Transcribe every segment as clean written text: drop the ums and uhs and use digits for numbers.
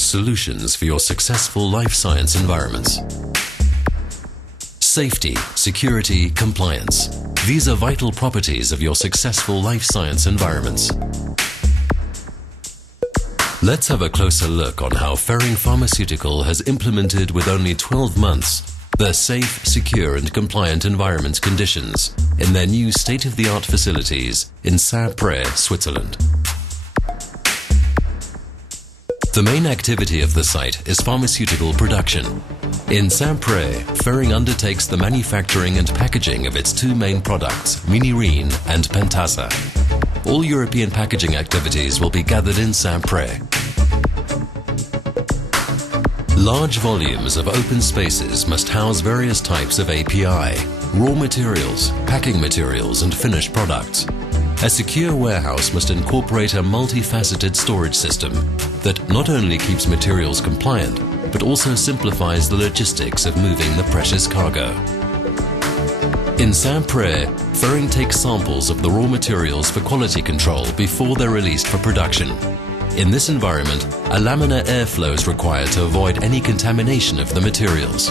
Solutions for your successful life science environments. Safety, security, compliance. These are vital properties of your successful life science environments. Let's have a closer look on how Ferring Pharmaceutical has implemented with only 12 months their safe, secure and compliant environment conditions in their new state-of-the-art facilities in Saint-Pré, Switzerland. The main activity of the site is pharmaceutical production. In Saint-Pré, Ferring undertakes the manufacturing and packaging of its two main products, Minirine and Pentasa. All European packaging activities will be gathered in Saint-Pré. Large volumes of open spaces must house various types of API, raw materials, packing materials and finished products. A secure warehouse must incorporate a multifaceted storage system that not only keeps materials compliant, but also simplifies the logistics of moving the precious cargo. In Saint-Pré, Ferring takes samples of the raw materials for quality control before they're released for production. In this environment, a laminar airflow is required to avoid any contamination of the materials.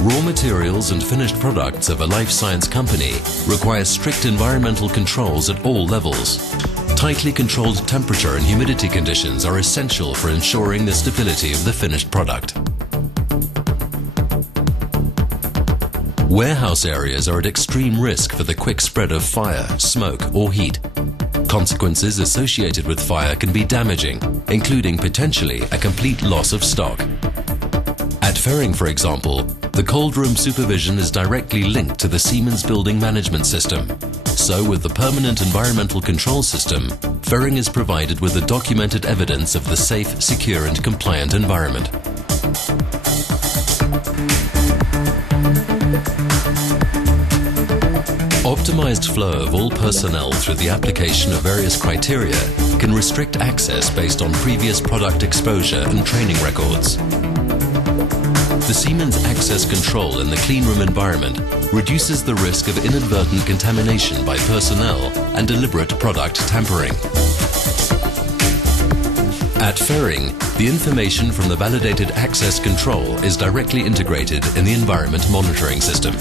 Raw materials and finished products of a life science company require strict environmental controls at all levels. Tightly controlled temperature and humidity conditions are essential for ensuring the stability of the finished product. Warehouse areas are at extreme risk for the quick spread of fire, smoke or heat. Consequences associated with fire can be damaging, including potentially a complete loss of stock. At Ferring, for example, the cold room supervision is directly linked to the Siemens building management system. So with the permanent environmental control system, Ferring is provided with the documented evidence of the safe, secure and compliant environment. Optimized flow of all personnel through the application of various criteria can restrict access based on previous product exposure and training records. The Siemens access control in the cleanroom environment reduces the risk of inadvertent contamination by personnel and deliberate product tampering. At Ferring, the information from the validated access control is directly integrated in the environment monitoring system.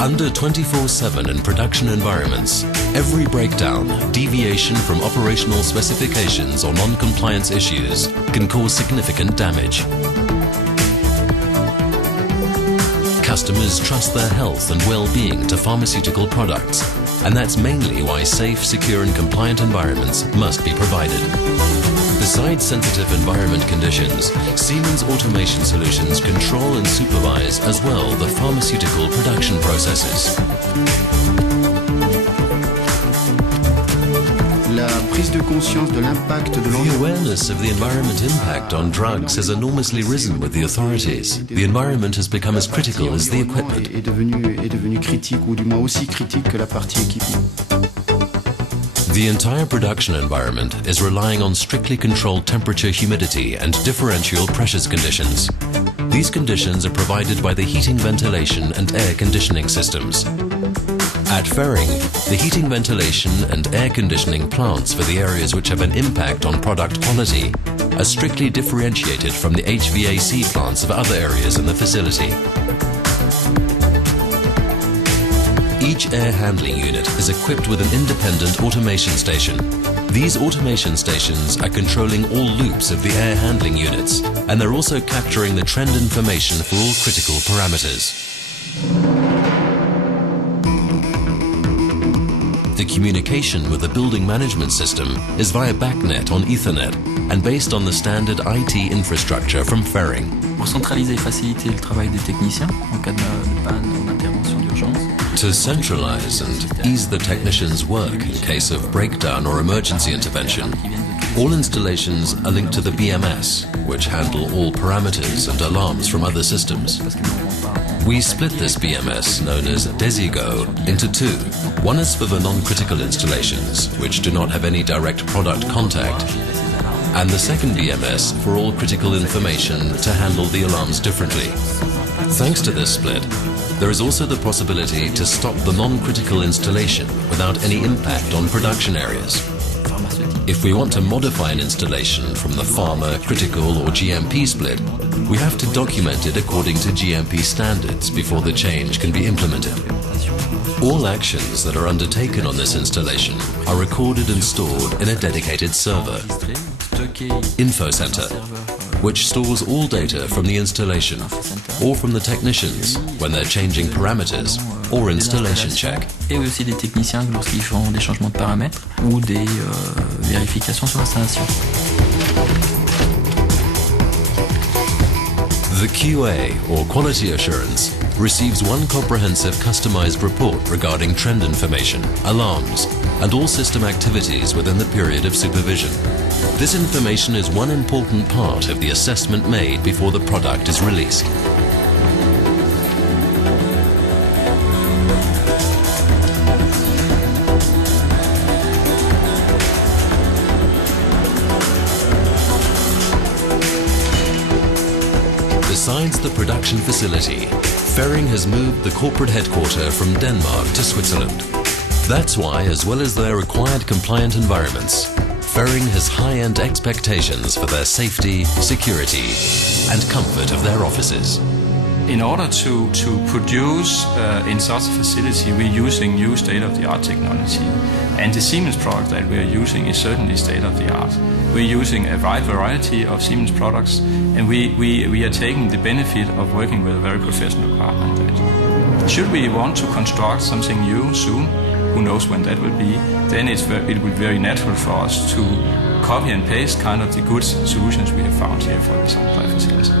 Under 24/7 in production environments, every breakdown, deviation from operational specifications or non-compliance issues can cause significant damage. Customers trust their health and well-being to pharmaceutical products, and that's mainly why safe, secure and compliant environments must be provided. Besides sensitive environment conditions, Siemens Automation Solutions control and supervise as well the pharmaceutical production processes. The awareness of the environment impact on drugs has enormously risen with the authorities. The environment has become as critical as the equipment. The entire production environment is relying on strictly controlled temperature, humidity and differential pressures conditions. These conditions are provided by the heating, ventilation and air conditioning systems. At Ferring, the heating, ventilation and air conditioning plants for the areas which have an impact on product quality are strictly differentiated from the HVAC plants of other areas in the facility. Each air handling unit is equipped with an independent automation station. These automation stations are controlling all loops of the air handling units, and they're also capturing the trend information for all critical parameters. The communication with the building management system is via BACnet on Ethernet and based on the standard IT infrastructure from Ferring. Pour centraliser et faciliter le travail des techniciens en cas de panne ou d'intervention d'urgence. To centralize and ease the technicians' work in case of breakdown or emergency intervention, all installations are linked to the BMS, which handle all parameters and alarms from other systems. We split this BMS, known as Desigo, into two. One is for the non-critical installations, which do not have any direct product contact, and the second BMS for all critical information to handle the alarms differently. Thanks to this split, there is also the possibility to stop the non-critical installation without any impact on production areas. If we want to modify an installation from the pharma, critical or GMP split, we have to document it according to GMP standards before the change can be implemented. All actions that are undertaken on this installation are recorded and stored in a dedicated server, Info Center, which stores all data from the installation or from the technicians when they're changing parameters or installation check. Et aussi des techniciens lorsqu'ils font des changements de paramètres ou des vérifications sur l'installation. The QA, or quality assurance, receives one comprehensive customized report regarding trend information, alarms, and all system activities within the period of supervision. This information is one important part of the assessment made before the product is released. Besides the production facility, Ferring has moved the corporate headquarters from Denmark to Switzerland. That's why, as well as their required compliant environments, Ferring has high-end expectations for their safety, security, and comfort of their offices. In order to produce in such a facility, we're using new state-of-the-art technology. And the Siemens product that we're using is certainly state-of-the-art. We're using a wide variety of Siemens products, and we are taking the benefit of working with a very professional partner in that. Should we want to construct something new soon, who knows when that will be, then it will be very natural for us to copy and paste kind of the good solutions we have found here for the supply facility.